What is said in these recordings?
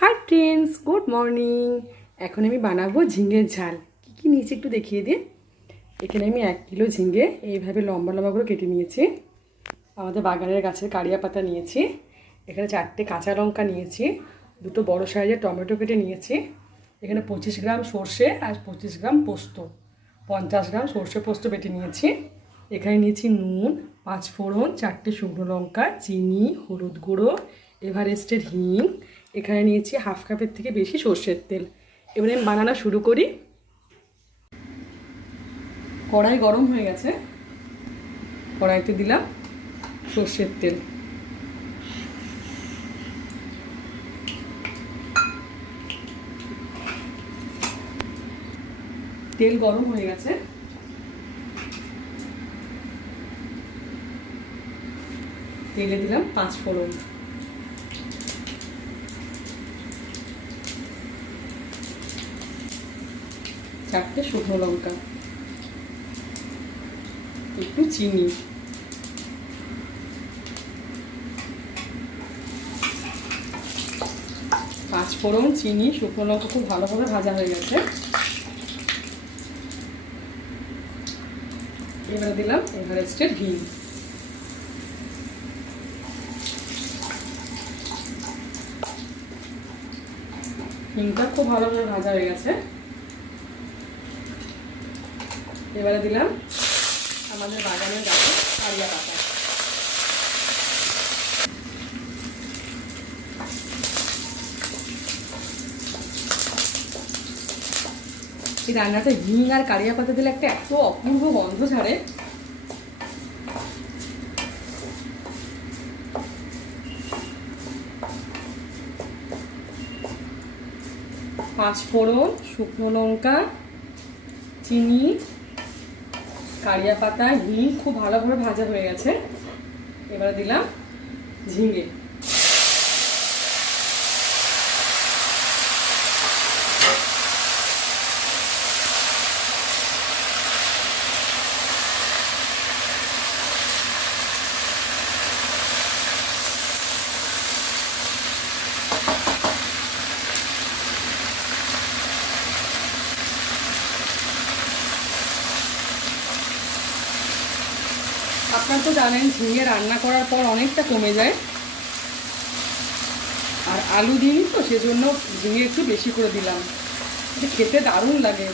Hi friends, good morning. এখন আমি বানাবো ঝিঙের ঝাল। কী কী নিয়েছি একটু দেখিয়ে দিই। এখানে আমি 1 কিলো ঝিঙে এইভাবে লম্বা লম্বা করে কেটে নিয়েছি। আমাদের বাগানের গাছের কারিয়া পাতা নিয়েছি। এখানে 4টে কাঁচা লঙ্কা নিয়েছি। 2টো বড় সাইজের টমেটো কেটে নিয়েছি। এখানে 25 গ্রাম সর্ষে আর 25 গ্রাম পোস্ত, 50 গ্রাম সর্ষে পোস্ত বেটে নিয়েছি। এখানে নিয়েছি নুন, 5 ফোড়ন, 4টে শুকনো লঙ্কা, চিনি, হলুদ গুঁড়ো, এভারেস্টের হিং। এখানে নিয়েছি হাফ কাপের থেকে বেশি সর্ষের তেল। এবারে আমি বানানো শুরু করি। কড়াই গরম হয়ে গেছে, কড়াইতে দিলাম সর্ষের তেল। তেল গরম হয়ে গেছে, তেলে দিলাম 5 ফোড়ন, 4টে শুকনো লঙ্কা, একটু চিনি, 5 ফোড়ন, চিনি, শুকনো লঙ্কা খুব ভালোভাবে ভাজা হয়ে গেছে। এবারে দিলাম এভারেস্টের হিং। হিংটা খুব ভালোভাবে ভাজা হয়ে গেছে। এবারে দিলাম আমাদের বাগানের গাছে কারিয়া পাতা। এই রান্নাটা হিং আর কারিয়া পাতা দিলে একটা এত অপূর্ব গন্ধ ছাড়ে। পাঁচ ফোড়ন, শুকনো লঙ্কা, চিনি, কারিয়া পাতা, হিং খুব ভালোভাবে ভাজা হয়ে গেছে। এবার দিলাম ঝিঙে। আপনারা তো জানেন ঝিঙে রান্না করার পর অনেকটা কমে যায়, আর আলু দিই তো সেজন্য ঝিঙে একটু বেশি করে দিলাম। এটা খেতে দারুণ লাগে।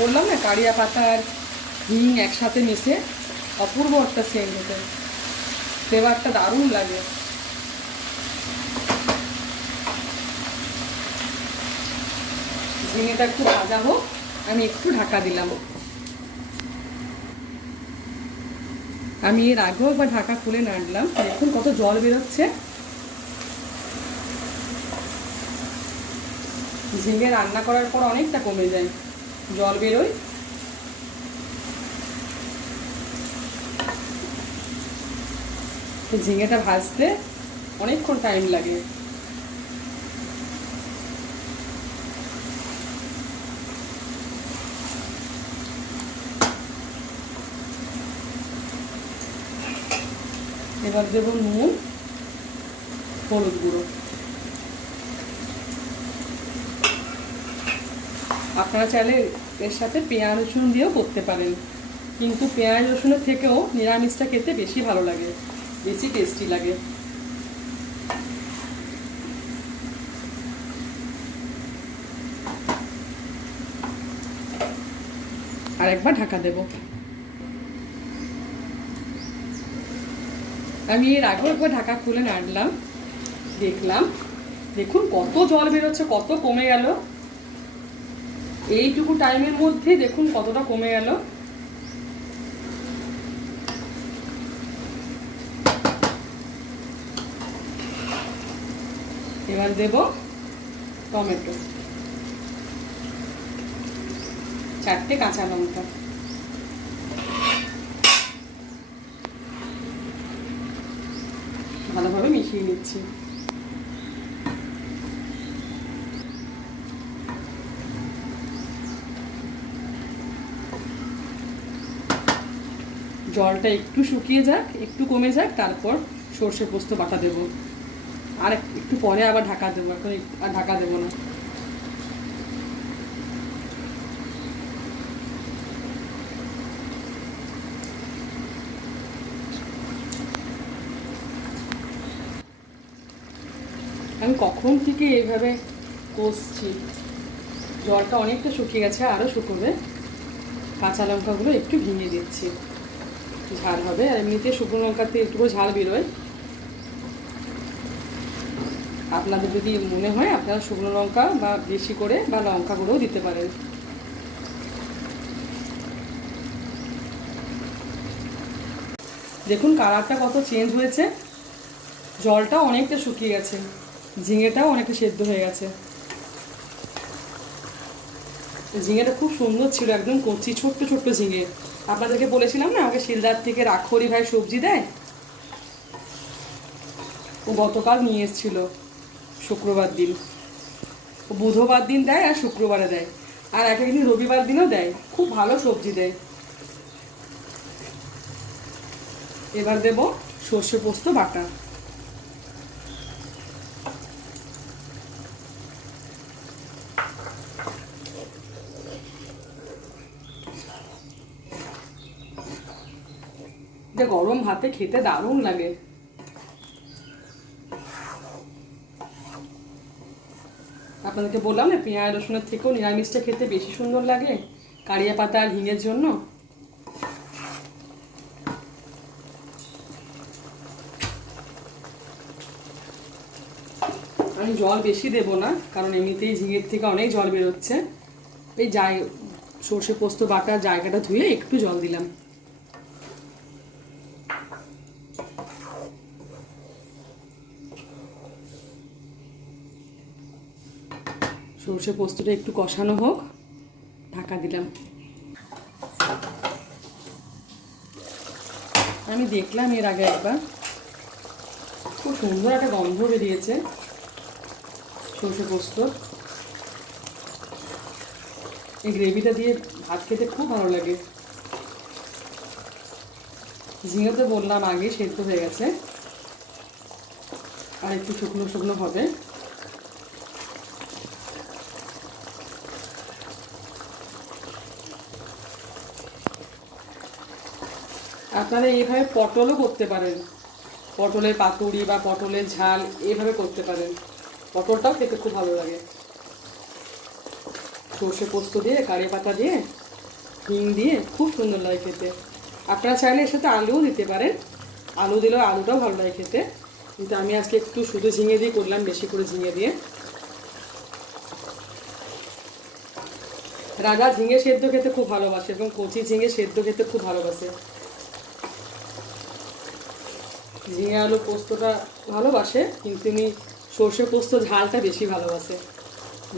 বললাম না, কারিয়া পাতা আর হিং একসাথে মিশে অপূর্ব একটা সেন্ট হতে, ফ্লেভারটা দারুণ লাগে। ঝিঙেটা একটু ভাজা হোক, আমি একটু ঢাকা দিলাম। আমি এর আগেও একবার ঢাকা খুলে নাড়লাম, দেখুন কত জল বেরোচ্ছে। ঝিঙে রান্না করার পর অনেকটা কমে যায়, জল বেরোয়। ঝিঙেটা ভাজতে অনেকক্ষণ টাইম লাগে। এবার দেবো নুন, হলুদ গুঁড়ো। আপনারা চাইলে এর সাথে পেঁয়াজ রসুন দিয়েও করতে পারেন, কিন্তু পেঁয়াজ রসুনের থেকেও নিরামিষটা খেতে বেশি ভালো লাগে, বেশি টেস্টি লাগে। আর একবার ঢাকা দেব। আমি এর আগেও একবার ঢাকা খুলে নাড়লাম, দেখলাম দেখুন কত জল বেরোচ্ছে, কত কমে গেল। এইটুকু টাইমের মধ্যে দেখুন কতটা কমে গেল। এবার দেব টমেটো, 4টে কাঁচা লঙ্কা, ভালোভাবে মিশিয়ে নিচ্ছি। জলটা একটু শুকিয়ে যাক, একটু কমে যাক, তারপর সর্ষে পোস্ত বাটা দেব। আর একটু পরে আবার ঢাকা দেবো, এখন আর ঢাকা দেবো না। আমি কখন থেকে এইভাবে কষছি, জলটা অনেকটা শুকিয়ে গেছে, আরও শুকোবে। কাঁচা লঙ্কাগুলো একটু ভেঙে দিচ্ছি, ঝাল হবে। আর এমনিতে শুকনো লঙ্কাতে একটু ঝাল বেরোয়। আপনাদের যদি মনে হয় আপনারা শুকনো লঙ্কা বা বেশি করে বা লঙ্কা গুঁড়োও দিতে পারেন। দেখুন কালারটা কত চেঞ্জ হয়েছে, জলটাও অনেকটা শুকিয়ে গেছে, ঝিঙেটাও অনেকটা সেদ্ধ হয়ে গেছে। ঝিঙেটা খুব সুন্দর ছিল, একদম কচি ছোট্ট ছোট্ট ঝিঙে। আপনাদেরকে বলেছিলাম না আমাকে শিলদার থেকে রাখরি ভাই সবজি দেয়, ও গতকাল নিয়ে এসেছিল শুক্রবার দিন। ও বুধবার দিন দেয় আর শুক্রবারে দেয়, আর এক একদিন রবিবার দিনও দেয়। খুব ভালো সবজি দেয়। এবার দেব সর্ষে পোস্ত বাটা। যে গরম ভাতে খেতে দারুণ লাগে। আপনাদেরকে বললাম না পেঁয়াজ রসুনের থেকেও নিরামিষটা খেতে বেশি সুন্দর লাগে কারিয়া পাতা আর হিঙের জন্য। আমি জল বেশি দেব না, কারণ এমনিতেই ঝিঙের থেকে অনেক জল বেরোচ্ছে। এই সর্ষে পোস্ত বাটার জায়গাটা ধুয়ে একটু জল দিলাম। সর্ষে পোস্তটা একটু কষানো হোক, ঢাকা দিলাম। আমি দেখলাম এর আগে একবার, খুব সুন্দর একটা গন্ধ বেরিয়েছে সর্ষে পোস্ত। এই গ্রেভিটা দিয়ে ভাত খেতে খুব ভালো লাগে। ঝিঙে তো বললাম আগে সেদ্ধ হয়ে গেছে, আর একটু শুকনো শুকনো হবে। আপনারা এইভাবে পটলও করতে পারেন, পটলের পাতুড়ি বা পটলের ঝাল এইভাবে করতে পারেন, পটলটাও খেতে খুব ভালো লাগে। সর্ষে পোস্ত দিয়ে কারি পাতা দিয়ে হিং দিয়ে খুব সুন্দর লাগে খেতে। আপনারা চাইলে এর সাথে আলুও দিতে পারেন, আলু দিলেও আলুটাও ভালো লাগে খেতে, কিন্তু আমি আজকে একটু শুধু ঝিঙে দিয়ে করলাম, বেশি করে ঝিঙে দিয়ে। রাজা ঝিঙে সেদ্ধ খেতে খুব ভালোবাসে এবং কচি ঝিঙে সেদ্ধ খেতে খুব ভালোবাসে। ঝিঙে আলু পোস্তটা ভালোবাসে, কিন্তু উনি সর্ষে পোস্ত ঝালটা বেশি ভালোবাসে।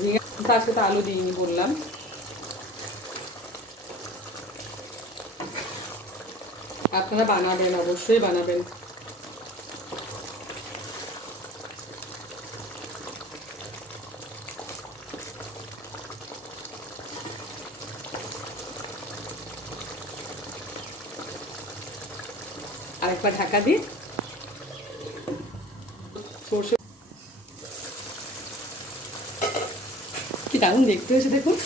ঝিঙে তার সাথে আলু দিইনি বললাম। আপনারা বানাবেন, অবশ্যই বানাবেন। আরেকবার ঢাকা দিয়ে সর্ষে কি দারুণ দেখতে হয়েছে। দেখুন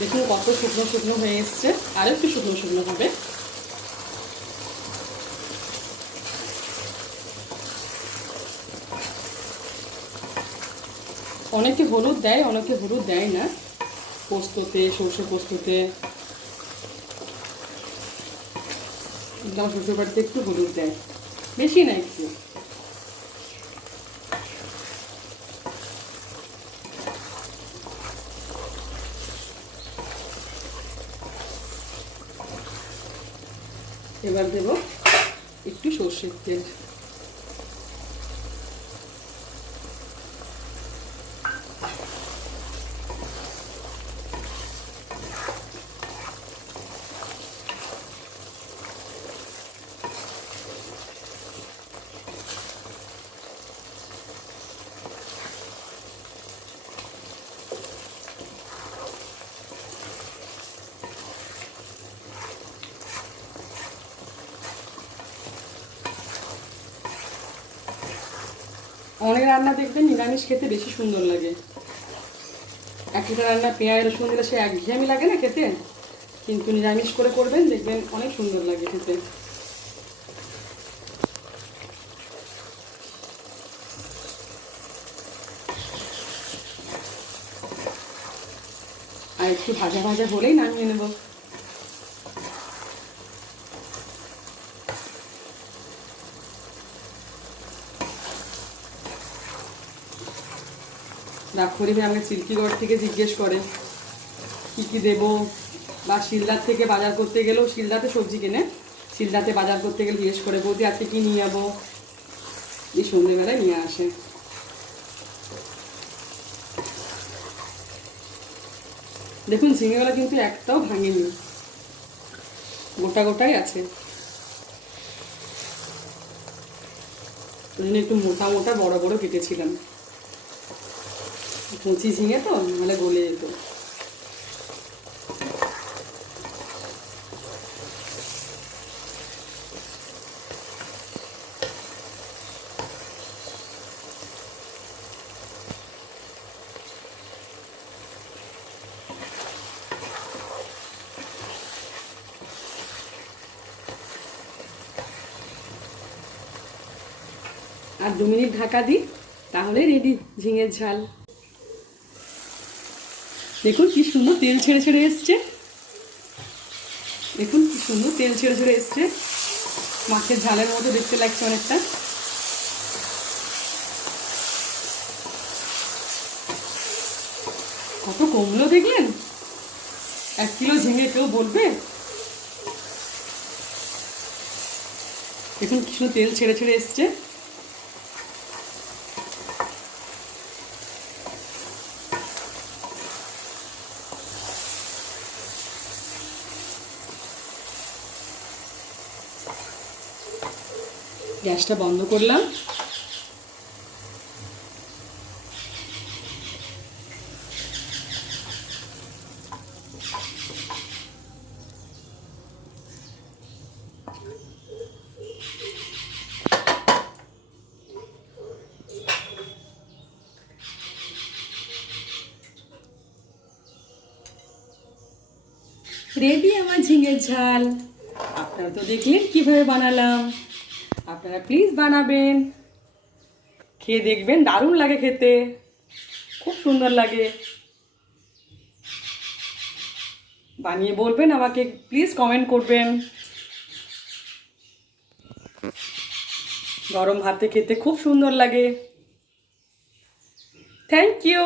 দেখুন কত শুকনো শুকনো হয়ে এসছে, আর একটু শুকনো শুকনো হবে। অনেকে হলুদ দেয়, অনেকে হলুদ দেয় না পোস্ততে, সর্ষে পোস্ততে। আমার শ্বশুর বাড়িতে একটু হলুদ দেয়, বেশি না একটু। এবার দেব একটু সর্ষের তেল। অনেক রান্না দেখবেন নিরামিষ খেতে বেশি সুন্দর লাগে। একটা রান্না পেঁয়াজ রসুন দিলে সে একঘেয়েমি লাগে না খেতে, কিন্তু নিরামিষ করে করবেন দেখবেন অনেক সুন্দর লাগে খেতে। আর একটু ভাজা ভাজা হলেই নামিয়ে নেব। রাক্ষরী আমাকে চিল্কিগড় থেকে জিজ্ঞেস করে কি কি দেবো, বা শিলদার থেকে বাজার করতে গেলেও, শিলদাতে সবজি কিনে শিলদাতে বাজার করতে গেলে জিজ্ঞেস করে বৌদি আজকে কি নিয়ে যাবো, এই সন্ধ্যেবেলায় নিয়ে আসে। দেখুন ঝিঙেগুলো কিন্তু একটাও ভাঙেনি, গোটা গোটাই আছে। ওই জন্য একটু মোটা মোটা বড় বড় কেটেছিলাম, কচি ঝিঙে তো নাহলে গলে যেত। আর 2 মিনিট ঢাকা দিই, তাহলে রেডি ঝিঙের ঝাল। দেখুন কি সুন্দর তেল ছেড়ে ছেড়ে এসছে, দেখুন কি সুন্দর তেল ছেড়ে ছেড়ে এসছে, মাছের ঝালের মতো দেখতে লাগছে অনেকটা। কত কমলো দেখলেন, 1 কিলো ঝিঙে কেউ বলবে। দেখুন কি সুন্দর তেল ছেড়ে ছেড়ে এসছে। গ্যাসটা বন্ধ করলাম। রেডি আমার ঝিঙের ঝাল। আপনারা তো দেখলেন কিভাবে বানালাম, আপনারা প্লিজ বানাবেন, খেয়ে দেখবেন দারুণ লাগে খেতে, খুব সুন্দর লাগে। বানিয়ে বলবেন আমাকে, প্লিজ কমেন্ট করবেন। গরম ভাতে খেতে খুব সুন্দর লাগে। Thank you.